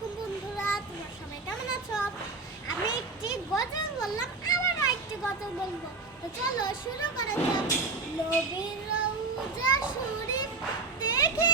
আলাইকুম বন্ধুরা, তোমরা সবাই কেমন আছো? আমি একটি গজল বললাম, আবারও একটি গজল বলবো। তো চলো শুরু করা যাক। নবীর রওজা শরীফ দেখে